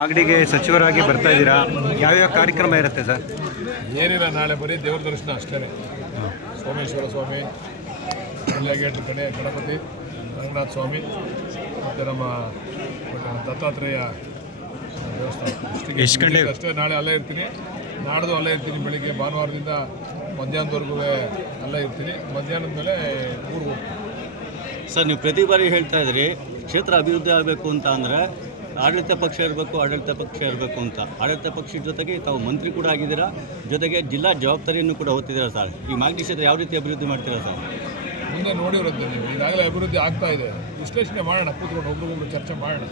ಮಾಗಡಿಗೆ ಸಚಿವರಾಗಿ ಬರ್ತಾ ಇದ್ದೀರಾ, ಯಾವ್ಯಾವ ಕಾರ್ಯಕ್ರಮ ಇರುತ್ತೆ ಸರ್? ಏನಿಲ್ಲ, ನಾಳೆ ಬರೀ ದೇವ್ರ ದರ್ಶನ ಅಷ್ಟೇ. ಸೋಮೇಶ್ವರ ಸ್ವಾಮಿ, ಮಲ್ಯಗೇಟ್ ಕಡೆ ಗಣಪತಿ, ರಂಗನಾಥ ಸ್ವಾಮಿ ಮತ್ತು ನಮ್ಮ ದತ್ತಾತ್ರೇಯ ದೇವಸ್ಥಾನ ಇಷ್ಟೇ. ಅಷ್ಟೇ. ನಾಳೆ ಅಲ್ಲೇ ಇರ್ತೀನಿ, ನಾಡ್ದು ಅಲ್ಲೇ ಇರ್ತೀನಿ. ಬೆಳಿಗ್ಗೆ ಭಾನುವಾರದಿಂದ ಮಧ್ಯಾಹ್ನದವರೆಗೂ ಅಲ್ಲೇ ಇರ್ತೀನಿ. ಮಧ್ಯಾಹ್ನದ ಮೇಲೆ ಊರಿಗೆ ಹೋಗ್ತೀನಿ. ಸರ್, ನೀವು ಪ್ರತಿ ಬಾರಿ ಹೇಳ್ತಾ ಇದ್ರಿ ಕ್ಷೇತ್ರ ಅಭಿವೃದ್ಧಿ ಆಗಬೇಕು ಅಂತ ಅಂದರೆ ಆಡಳಿತ ಪಕ್ಷ ಇರಬೇಕು ಅಂತ. ಆಡಳಿತ ಪಕ್ಷದ ಜೊತೆಗೆ ತಾವು ಮಂತ್ರಿ ಕೂಡ ಆಗಿದ್ದೀರಾ, ಜೊತೆಗೆ ಜಿಲ್ಲಾ ಜವಾಬ್ದಾರಿಯನ್ನು ಕೂಡ ಹೊತ್ತಿದ್ದೀರಾ ಸರ್. ಈ ಮಾಗಡಿ ಕ್ಷೇತ್ರ ಯಾವ ರೀತಿ ಅಭಿವೃದ್ಧಿ ಮಾಡ್ತೀರಾ ಸರ್? ಮುಂದೆ ನೋಡಿರುತ್ತೆ ನೀವು, ಈಗಾಗಲೇ ಅಭಿವೃದ್ಧಿ ಆಗ್ತಾ ಇದೆ. ವಿಶ್ಲೇಷಣೆ ಮಾಡೋಣ, ಕೂತ್ಕೊಂಡು ಒಬ್ರಿಗೊಬ್ರು ಚರ್ಚೆ ಮಾಡೋಣ.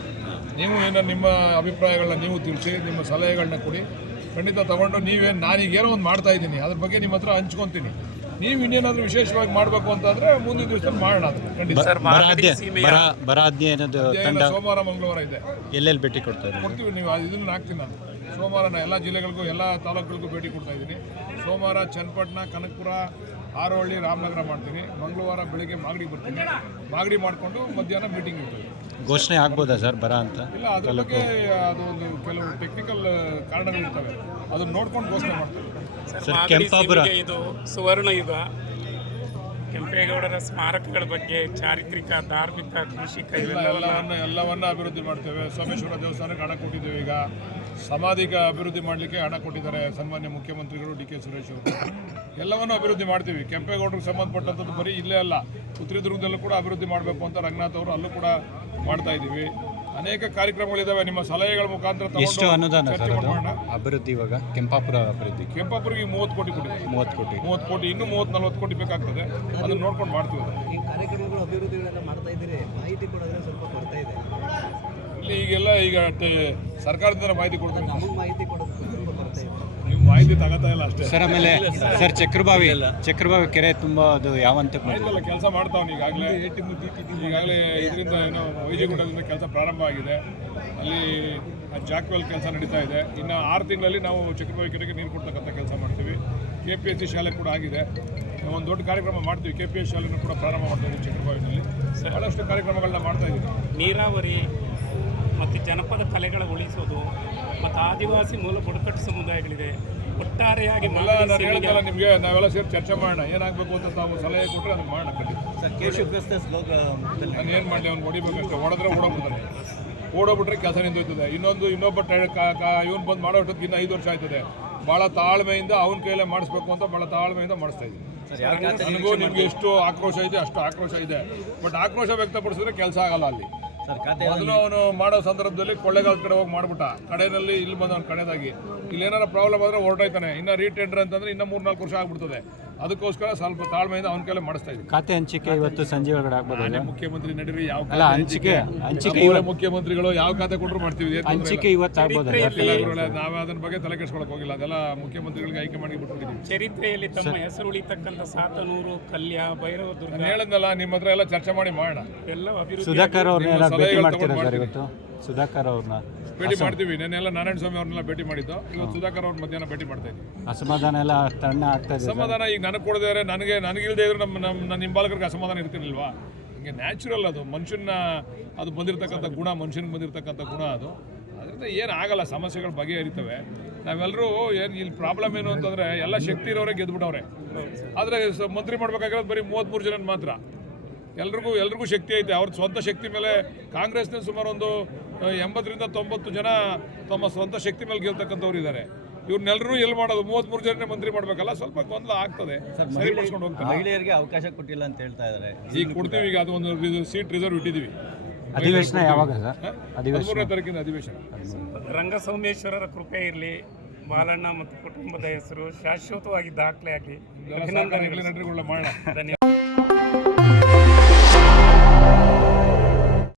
ನೀವು ಏನೋ ನಿಮ್ಮ ಅಭಿಪ್ರಾಯಗಳನ್ನ ನೀವು ತಿಳಿಸಿ, ನಿಮ್ಮ ಸಲಹೆಗಳನ್ನ ಕೊಡಿ. ಖಂಡಿತ ತೊಗೊಂಡು ನೀವೇನು ನಾನೀಗೇನೋ ಒಂದು ಮಾಡ್ತಾ ಇದ್ದೀನಿ, ಅದ್ರ ಬಗ್ಗೆ ನಿಮ್ಮ ಹತ್ರ ಹಂಚ್ಕೊತೀನಿ. ನೀವು ಇನ್ನೇನಾದರೂ ವಿಶೇಷವಾಗಿ ಮಾಡಬೇಕು ಅಂತಂದರೆ ಮುಂದಿನ ದಿವಸದಲ್ಲಿ ಮಾಡೋಣ. ಅದು ಖಂಡಿತ. ಸೋಮವಾರ ಮಂಗಳವಾರ ಇದೆ, ಎಲ್ಲೆಲ್ಲಿ ಭೇಟಿ ಕೊಡ್ತೀವಿ? ನೀವು ಇದನ್ನು ಹಾಕ್ತೀನಿ ನಾನು. ಸೋಮವಾರ ಎಲ್ಲ ಜಿಲ್ಲೆಗಳಿಗೂ ಎಲ್ಲ ತಾಲೂಕುಗಳಿಗೂ ಭೇಟಿ ಕೊಡ್ತಾ ಇದ್ದೀನಿ. ಸೋಮವಾರ ಚನ್ನಪಟ್ಟಣ, ಕನಕಪುರ, ಹಾರೋಹಳ್ಳಿ, ರಾಮನಗರ ಮಾಡ್ತೀನಿ. ಮಂಗಳವಾರ ಬೆಳಿಗ್ಗೆ ಮಾಗಡಿ ಬರ್ತೀನಿ. ಮಾಗಡಿ ಮಾಡಿಕೊಂಡು ಮಧ್ಯಾಹ್ನ ಮೀಟಿಂಗ್ ಇರ್ತದೆ. ಘೋಷಣೆ ಆಗ್ಬೋದಾ ಸರ್ ಬರ ಅಂತ? ಇಲ್ಲ, ಅದ್ರ ಬಗ್ಗೆ ಅದು ಒಂದು ಕೆಲವು ಟೆಕ್ನಿಕಲ್ ಕಾರಣಗಳಿರ್ತವೆ, ಅದನ್ನು ನೋಡ್ಕೊಂಡು ಘೋಷಣೆ ಮಾಡ್ತೀವಿ. ಕೆಂಪಾಪುರ ಇದು ಸುವರ್ಣ ಯುಗ. ಕೆಂಪೇಗೌಡರ ಸ್ಮಾರಕಗಳ ಬಗ್ಗೆ ಚಾರಿತ್ರಿಕ, ಧಾರ್ಮಿಕ, ಕೃಷಿಕ ಎಲ್ಲವನ್ನ ಅಭಿವೃದ್ಧಿ ಮಾಡ್ತೇವೆ. ಸೋಮೇಶ್ವರ ದೇವಸ್ಥಾನಕ್ಕೆ ಹಣ ಕೊಟ್ಟಿದ್ದೇವೆ. ಈಗ ಸಮಾಧಿಗೆ ಅಭಿವೃದ್ಧಿ ಮಾಡಲಿಕ್ಕೆ ಹಣ ಕೊಟ್ಟಿದ್ದಾರೆ ಸನ್ಮಾನ್ಯ ಮುಖ್ಯಮಂತ್ರಿಗಳು ಡಿ ಕೆ ಸುರೇಶ್ ಅವರು. ಎಲ್ಲವನ್ನೂ ಅಭಿವೃದ್ಧಿ ಮಾಡ್ತೀವಿ. ಕೆಂಪೇಗೌಡರಿಗೆ ಸಂಬಂಧಪಟ್ಟಂಥದ್ದು ಬರೀ ಇಲ್ಲೇ ಅಲ್ಲ, ಚಿತ್ರದುರ್ಗದಲ್ಲೂ ಕೂಡ ಅಭಿವೃದ್ಧಿ ಮಾಡಬೇಕು ಅಂತ ರಂಗನಾಥ್ ಅವರು ಅಲ್ಲೂ ಕೂಡ ಮಾಡ್ತಾ ಇದ್ದೀವಿ. ಅನೇಕ ಕಾರ್ಯಕ್ರಮಗಳಿದ್ದಾವೆ. ನಿಮ್ಮ ಸಲಹೆಗಳ ಮುಖಾಂತರ ಎಷ್ಟು ಅನುದಾನ ಅಭಿವೃದ್ಧಿ ಇವಾಗ ಕೆಂಪಾಪುರ ಅಭಿವೃದ್ಧಿ? ಕೆಂಪಾಪುರಿಗೆ 30 ಕೋಟಿ ಕೊಟ್ಟಿದ್ದೀವಿ. 30 ಕೋಟಿ, ಇನ್ನೂ 30-40 ಕೋಟಿ ಬೇಕಾಗ್ತದೆ. ಅದನ್ನು ನೋಡ್ಕೊಂಡು ಮಾಡ್ತೀವಿ. ಈ ಕಾರ್ಯಕ್ರಮಗಳು ಅಭಿವೃದ್ಧಿಗಳೆಲ್ಲ ಮಾಡ್ತಾ ಇದ್ದೀರಿ, ಮಾಹಿತಿ ಕೊಡೋದ್ರೆ ಸ್ವಲ್ಪ ಬರ್ತಾ ಇದೆ ಇಲ್ಲಿ. ಈಗೆಲ್ಲ ಈಗ ಸರ್ಕಾರದಿಂದ ಮಾಹಿತಿ ಕೊಡ್ತಾರೆ. ನಮಗೆ ಮಾಹಿತಿ ಕೊಡೋದು ಸ್ವಲ್ಪ ಬರ್ತಾ ಇದೆ. ನೀವು ಮಾಹಿತಿ ತಗೋತಾ ಇಲ್ಲ ಅಷ್ಟೇ ಸರ್. ಆಮೇಲೆ ಸರ್ ಚಕ್ರಬಾವಿ ಕೆರೆ ತುಂಬ ಅದು ಯಾವ ಹಂತಕ್ಕೆ ಆಯ್ತಲ್ಲ, ಕೆಲಸ ಮಾಡ್ತಾವನು ಈಗಾಗಲೇ ಇದರಿಂದ ಏನೋ ವೈಜಿಗುಡ್ಡದಿಂದ ಕೆಲಸ ಪ್ರಾರಂಭ ಆಗಿದೆ. ಅಲ್ಲಿ ಜಾಕ್ವೆಲ್ ಕೆಲಸ ನಡೀತಾ ಇದೆ. ಇನ್ನು 6 ತಿಂಗಳಲ್ಲಿ ನಾವು ಚಕ್ರಬಾವಿ ಕೆರೆಗೆ ನೀರು ಕೊಡ್ತಕ್ಕಂಥ ಕೆಲಸ ಮಾಡ್ತೀವಿ. KPSC ಶಾಲೆ ಕೂಡ ಆಗಿದೆ. ಒಂದು ದೊಡ್ಡ ಕಾರ್ಯಕ್ರಮ ಮಾಡ್ತೀವಿ. KPSC ಶಾಲೆನೂ ಕೂಡ ಪ್ರಾರಂಭ ಮಾಡ್ತಾ ಇದ್ದೀವಿ ಚಕ್ರಬಾವಿನಲ್ಲಿ. ಬಹಳಷ್ಟು ಕಾರ್ಯಕ್ರಮಗಳನ್ನ ಮಾಡ್ತಾ ಇದ್ದೀವಿ. ನೀರಾವರಿ ಮತ್ತು ಜನಪದ ಕಲೆಗಳ ಉಳಿಸೋದು ಮತ್ತು ಆದಿವಾಸಿ ಮೂಲ ಬುಡಕಟ್ಟು ಸಮುದಾಯಗಳಿದೆ. ಒಟ್ಟಾರೆಯಾಗಿ ಹೇಳಿದಲ್ಲ ನಿಮಗೆ, ನಾವೆಲ್ಲ ಸೇರಿ ಚರ್ಚೆ ಮಾಡೋಣ. ಏನಾಗಬೇಕು ಅಂತ ತಾವು ಸಲಹೆ ಕೊಟ್ಟರೆ ಅದನ್ನು ಮಾಡೋಣ. ನಾನು ಏನು ಮಾಡಲಿ, ಅವ್ನು ಹೊಡಿಬೇಕಷ್ಟೇ. ಹೊಡೆದ್ರೆ ಓಡೋಗ್ಬಿಟ್ರೆ ಕೆಲಸ ನಿಂತೋಯ್ತದೆ. ಇನ್ನೊಬ್ಬ ಇವನು ಬಂದು ಮಾಡೋ ಅಷ್ಟೊತ್ತಿಗೆ ಇನ್ನೂ 5 ವರ್ಷ ಆಯ್ತದೆ. ಭಾಳ ತಾಳ್ಮೆಯಿಂದ ಅವನ ಕೈಯಲ್ಲೇ ಮಾಡಿಸ್ಬೇಕು ಅಂತ ಭಾಳ ತಾಳ್ಮೆಯಿಂದ ಮಾಡಿಸ್ತಾ ಇದ್ದೀನಿ. ನನಗೂ ನಿಮ್ಗೆ ಎಷ್ಟು ಆಕ್ರೋಶ ಇದೆ ಅಷ್ಟು ಆಕ್ರೋಶ ಇದೆ. ಬಟ್ ಆಕ್ರೋಶ ವ್ಯಕ್ತಪಡಿಸಿದ್ರೆ ಕೆಲಸ ಆಗಲ್ಲ. ಅಲ್ಲಿ ಮೊದಲು ಅವನು ಮಾಡೋ ಸಂದರ್ಭದಲ್ಲಿ ಕೊಳ್ಳೆಗಾಲದ ಕಡೆ ಹೋಗಿ ಮಾಡ್ಬಿಟ್ಟ, ಕಡೆಯಲ್ಲಿ ಇಲ್ಲಿ ಬಂದ ಅವ್ನ ಕಡೆದಾಗಿ ಇಲ್ಲಿ ಏನಾರ ಪ್ರಾಬ್ಲಮ್ ಆದರೆ ಹೊರಟೋಯ್ತಾನೆ. ಇನ್ನು ರೀಟೆಂಡರ್ ಅಂತಂದ್ರೆ ಇನ್ನೂ 3-4 ವರ್ಷ ಆಗ್ಬಿಡ್ತದೆ. ಅದಕ್ಕೋಸ್ಕರ ಸ್ವಲ್ಪ ತಾಳ್ಮೆಯಿಂದ ಅವನ ಕೈಲೇ ಮಾಡಿಸ್ತಾ ಇದ್ದೀವಿ. ಖಾತೆ ಹಂಚಿಕೆ ಇವತ್ತು ಸಂಜೆ ಒಳಗಡೆ ಆಗ್ಬೋದು. ಮುಖ್ಯಮಂತ್ರಿ ನಡೀರಿ, ಯಾವ ಹಂಚಿಕೆ ಮುಖ್ಯಮಂತ್ರಿಗಳು ಯಾವ ಖಾತೆ ಕೊಟ್ಟರು ಮಾಡ್ತೀವಿ. ಹಂಚಿಕೆ ಇವತ್ತು ಆಗ್ಬೋದು. ನಾವೇ ಅದನ್ನ ಬಗ್ಗೆ ತಲೆ ಕೆಡಿಸ್ಕೊಳಕ್ ಹೋಗಿಲ್ಲ. ಅದೆಲ್ಲ ಮುಖ್ಯಮಂತ್ರಿಗಳಿಗೆ ಆಯ್ಕೆ ಮಾಡಿ ಬಿಟ್ಬಿಟ್ಟಿದ್ದೀವಿ. ಚರಿತ್ರೆಯಲ್ಲಿ ತಮ್ಮ ಹೆಸರು ಉಳಿತಕ್ಕಂಥ ಸಾತನೂರು, ಕಲ್ಯ, ಭೈರವದುರ್ಗ, ನಾನು ಹೇಳದ್ನಲ್ಲ, ನಿಮ್ಮ ಹತ್ರ ಎಲ್ಲ ಚರ್ಚೆ ಮಾಡಿ ಮಾಡೋಣ. ಎಲ್ಲ ಅಭಿವೃದ್ಧಿ. ಸುಧಾಕರ್ ಅವ್ರನ್ನೆಲ್ಲ ಭೇಟಿ ಮಾಡ್ತೀರಾ ಸರ್? ಇವತ್ತು ಸುಧಾಕರ್ ಅವ್ರನ್ನ ಭೇಟಿ ಮಾಡ್ತೀವಿ. ನೆನ್ನೆಲ್ಲ ನಾರಾಯಣ ಸ್ವಾಮಿ ಅವ್ರನ್ನೆಲ್ಲ ಭೇಟಿ ಮಾಡಿದ್ದು. ಇವತ್ತು ಸುಧಾಕರ್ ಅವ್ರ ಮಧ್ಯಾಹ್ನ ಭೇಟಿ ಮಾಡ್ತಾ ಇದ್ದೀವಿ. ಅಸಮಾಧಾನ ಎಲ್ಲ ತಣ್ಣ ಆಗ್ತಾ ಇದೆ. ಅಸಮಾಧಾನ ಈಗ ನನಗೆ ಕೊಡದೇ ನನಗಿಲ್ದೇ ಇದ್ರೆ ನನ್ನ ಹಿಂಬಾಲಕರಿಗೆ ಅಸಮಾಧಾನ ಇರ್ತಿರ್ಲಿಲ್ವಾ? ಹಿಂಗೆ ನ್ಯಾಚುರಲ್ ಅದು. ಮನುಷ್ಯನ ಅದು ಬಂದಿರತಕ್ಕಂಥ ಗುಣ, ಮನುಷ್ಯನಿಗೆ ಬಂದಿರತಕ್ಕಂಥ ಗುಣ ಅದು. ಅದರಿಂದ ಏನು ಆಗಲ್ಲ, ಸಮಸ್ಯೆಗಳು ಬಗೆಹರಿತವೆ. ನಾವೆಲ್ಲರೂ ಏನು ಇಲ್ಲಿ ಪ್ರಾಬ್ಲಮ್ ಏನು ಅಂತಂದರೆ ಎಲ್ಲ ಶಕ್ತಿ ಇರೋರೇ ಗೆದ್ಬಿಟ್ಟವ್ರೆ. ಆದರೆ ಮಂತ್ರಿ ಮಾಡ್ಬೇಕಾಗಿರೋದು ಬರೀ 33 ಜನ ಮಾತ್ರ. ಎಲ್ರಿಗೂ ಶಕ್ತಿ ಐತೆ. ಅವ್ರ ಸ್ವಂತ ಶಕ್ತಿ ಮೇಲೆ ಕಾಂಗ್ರೆಸ್ನ ಸುಮಾರು ಒಂದು 80-90 ಜನ ತಮ್ಮ ಸ್ವಂತ ಶಕ್ತಿ ಮೇಲೆ ಗೆಲ್ತಕ್ಕಂಥವ್ರು ಇದ್ದಾರೆ. ಇವ್ರನ್ನೆಲ್ಲರೂ ಎಲ್ಲಿ ಮಾಡೋದು? 33 ಜನನೇ ಮಂತ್ರಿ ಮಾಡಬೇಕಲ್ಲ, ಸ್ವಲ್ಪ ಗೊಂದಲ ಆಗ್ತದೆ. ಸರಿಪಡಿಸ್ಕೊಂಡು ಹೋಗ್ತಾರೆ. ಮಹಿಳೆಯರಿಗೆ ಅವಕಾಶ ಕೊಟ್ಟಿಲ್ಲ ಅಂತ ಹೇಳ್ತಾ ಇದ್ದಾರೆ. ಈಗ ಕೊಡ್ತೀವಿ. ಈಗ ಅದು ಒಂದು ಸೀಟ್ ರಿಸರ್ವ್ ಇಟ್ಟಿದ್ದೀವಿ. ಅಧಿವೇಶನ ಯಾವಾಗ ಸರ್? 13ನೇ ತಾರೀಕಿನ ಅಧಿವೇಶನ. ರಂಗಸೋಮೇಶ್ವರರ ಕೃಪೆ ಇರಲಿ. ಬಾಲಣ್ಣ ಮತ್ತು ಕುಟುಂಬದ ಹೆಸರು ಶಾಶ್ವತವಾಗಿ ದಾಖಲೆ ಆಗಲಿ. ಅಭಿನಂದನೆಗಳು. ಮಾಡೋಣ. ಧನ್ಯವಾದ.